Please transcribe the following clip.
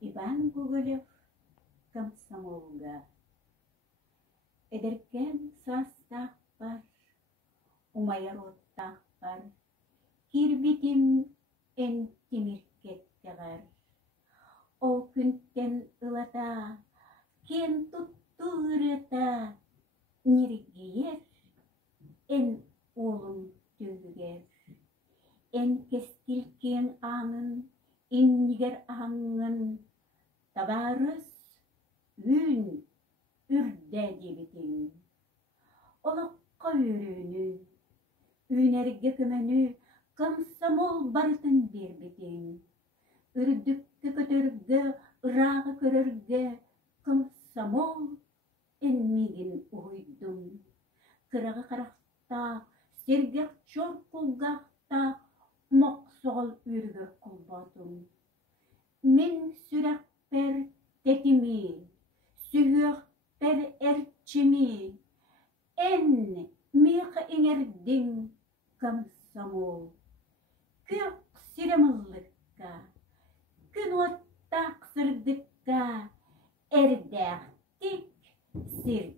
Иван Гоголев комсомолга. Эдеркен састақ бар, умайароттақ бар, кирбитим энтимиркеттеғар. Ол күнттен ылата, кен тұтты ұрыта, ниргейер, эн олым төгігер. Эн кестилкен аңын, иннигер аңын, табарыз үн үрдә дебетин. Олаққа үріні, үнерге көмәні, комсомол барытын бербетин. Үрдікті көтіргі, ұрағы көрірге, комсомол энмеген ұйдым. Қырағы қарақта, сергек чор құлғақта, моқсол үргір құлбатым. Мен сүрәк пер тетими, сүйек пер әрчими, ән меқы еңердің комсомол. Көк сиремыллыққа, күн оттақ сырдыққа, әрдәқтік сир